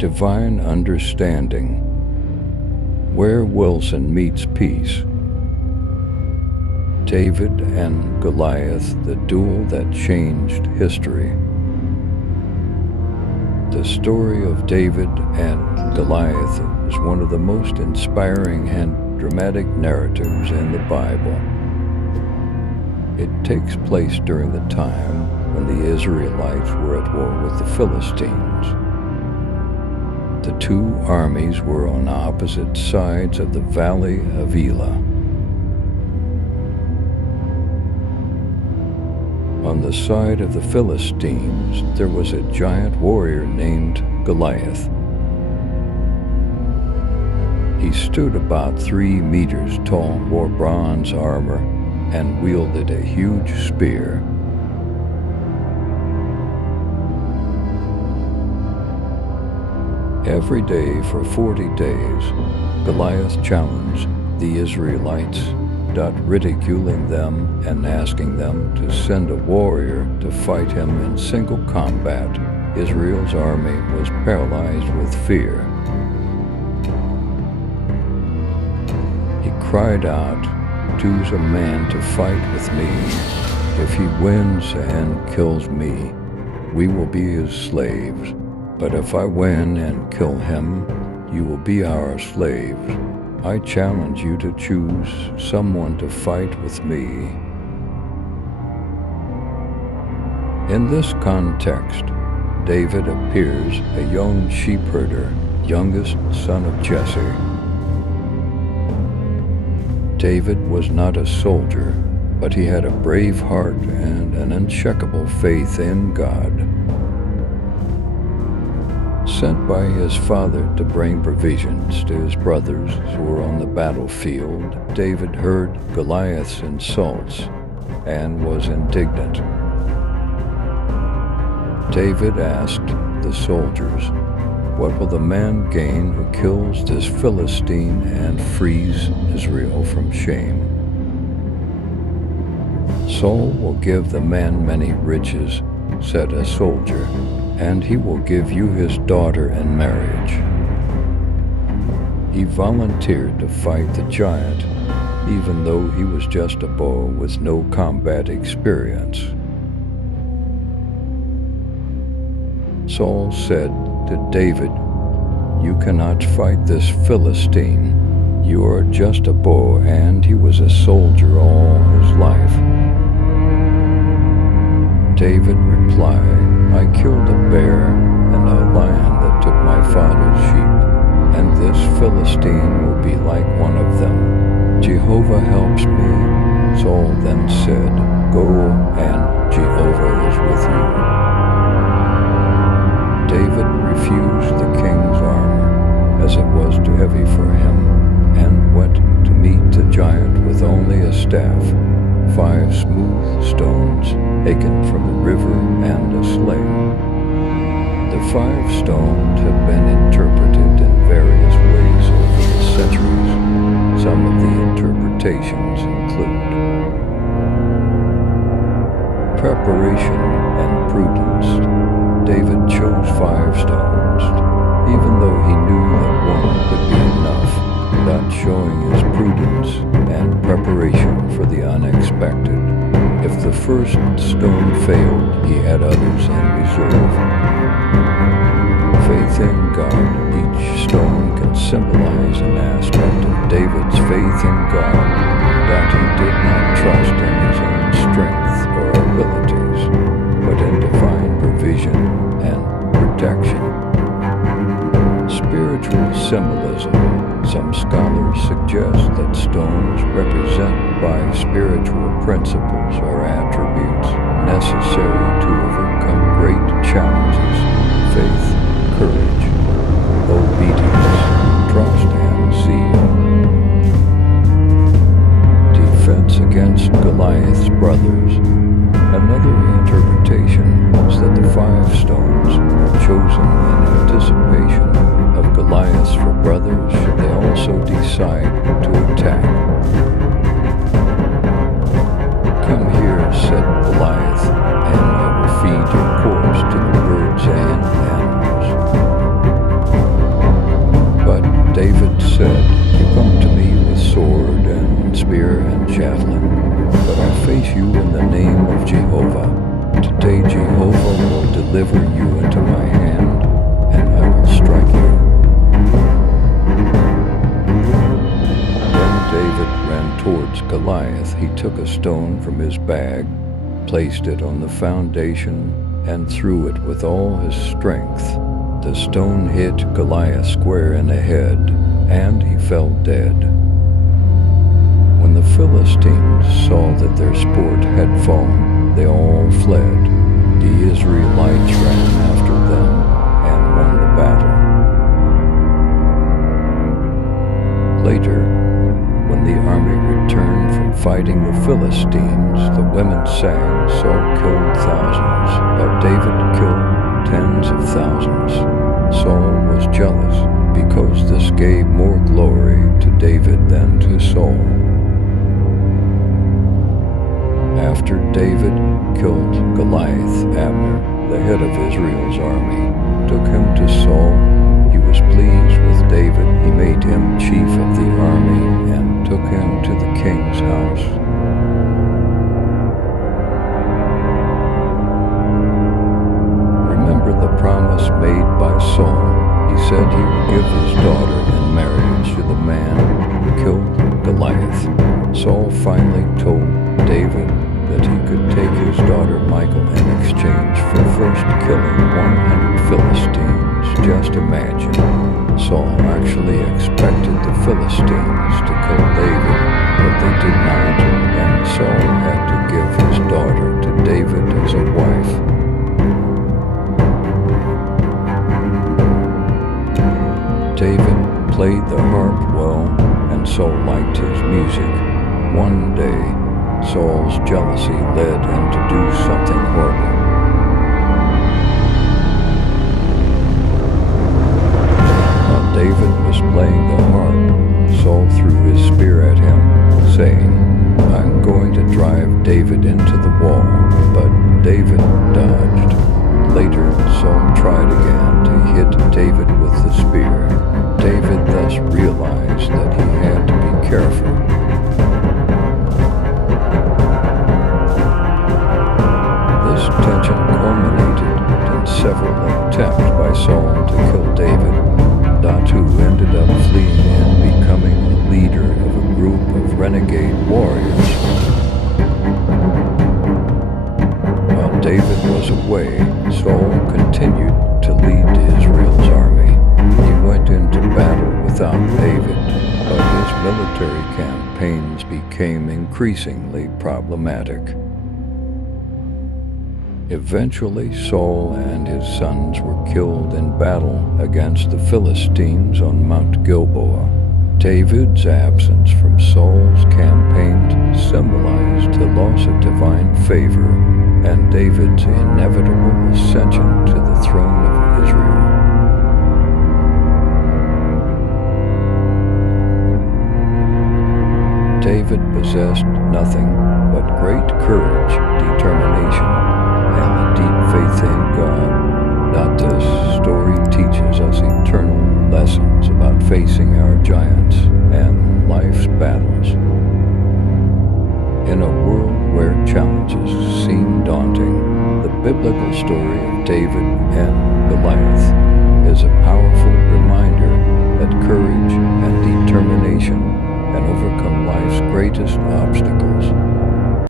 Divine Understanding. Where Wilson Meets Peace. David and Goliath, the duel that changed history. The story of David and Goliath is one of the most inspiring and dramatic narratives in the Bible. It takes place during the time when the Israelites were at war with the Philistines. The two armies were on opposite sides of the valley of Elah. On the side of the Philistines, there was a giant warrior named Goliath. He stood about 3 meters tall, wore bronze armor, and wielded a huge spear. Every day for 40 days, Goliath challenged the Israelites, ridiculing them and asking them to send a warrior to fight him in single combat. Israel's army was paralyzed with fear. He cried out, "Choose a man to fight with me. If he wins and kills me, we will be his slaves. But if I win and kill him, you will be our slaves. I challenge you to choose someone to fight with me." In this context, David appears a young sheep herder, youngest son of Jesse. David was not a soldier, but he had a brave heart and an unshakable faith in God. Sent by his father to bring provisions to his brothers who were on the battlefield, David heard Goliath's insults and was indignant. David asked the soldiers, "What will the man gain who kills this Philistine and frees Israel from shame?" "Saul will give the man many riches," said a soldier, "and he will give you his daughter in marriage." He volunteered to fight the giant, even though he was just a boy with no combat experience. Saul said to David, "You cannot fight this Philistine. You are just a boy," and he was a soldier all his life. David replied, "I killed a bear and a lion that took my father's sheep, and this Philistine will be like one of them. Jehovah helps me." Saul then said, "Go, and Jehovah is with you." David refused the king's armor, as it was too heavy for him, and went to meet the giant with only a staff, 5 smooth stones taken from the river, and a sling. The 5 stones have been interpreted in various ways over the centuries. Some of the interpretations include preparation and prudence. David chose 5 stones, even though he knew that one would be enough, thus showing his prudence and preparation for the unexpected. If the first stone failed, he had others in reserve. Faith in God. Each stone can symbolize an aspect of David's faith in God, that he did not trust in his own strength or abilities, but in divine provision and protection. Spiritual symbolism. Some scholars suggest that stones represent by spiritual principles or attributes necessary to overcome great challenges: faith, courage, obedience, trust, and zeal. Defense against Goliath's brothers. Another interpretation is that the 5 stones were chosen in anticipation of Goliath's brothers should they also decide to attack. "Come here," said Goliath, "and I will feed your corpse to the birds and animals." Jehovah, today Jehovah will deliver you into my hand, and I will strike you. When David ran towards Goliath, he took a stone from his bag, placed it on the foundation, and threw it with all his strength. The stone hit Goliath square in the head, and he fell dead. When the Philistines saw that their sport had fallen, they all fled. The Israelites ran after them and won the battle. Later, when the army returned from fighting the Philistines, the women sang, Saul killed thousands, but David killed tens of thousands. Saul was jealous because this gave more glory to David than to Saul. After David killed Goliath, Abner, the head of Israel's army, took him to Saul. He was pleased with David. He made him chief of the army and took him to the king's house. Remember the promise made by Saul. He said he would give his daughter in marriage to the man who killed Goliath. Saul finally told David that he could take his daughter Michal in exchange for first killing 100 Philistines. Just imagine. Saul actually expected the Philistines to kill David, but they did not, and Saul had to give his daughter to David as a wife. David played the harp well, and Saul liked his music. One day, Saul's jealousy led him to do something horrible. While David was playing the harp, Saul threw his spear at him, saying, I'm going to drive David into the wall, but David dodged. Later, Saul tried again to hit David with the spear. David thus realized that he had to be careful. This tension culminated in several attempts by Saul to kill David. Datu ended up fleeing and becoming the leader of a group of renegade warriors. While David was away, Saul continued to lead Israel's army. He went into battle without David, but his military campaigns became increasingly problematic. Eventually, Saul and his sons were killed in battle against the Philistines on Mount Gilboa. David's absence from Saul's campaign symbolized the loss of divine favor and David's inevitable ascension to the throne of Israel. David possessed nothing but great courage, determination, and a deep faith in God. That this story teaches us eternal lessons about facing our giants and life's battles. In a world where challenges seem daunting, the biblical story of David and Goliath is a powerful reminder that courage and determination can overcome life's greatest obstacles.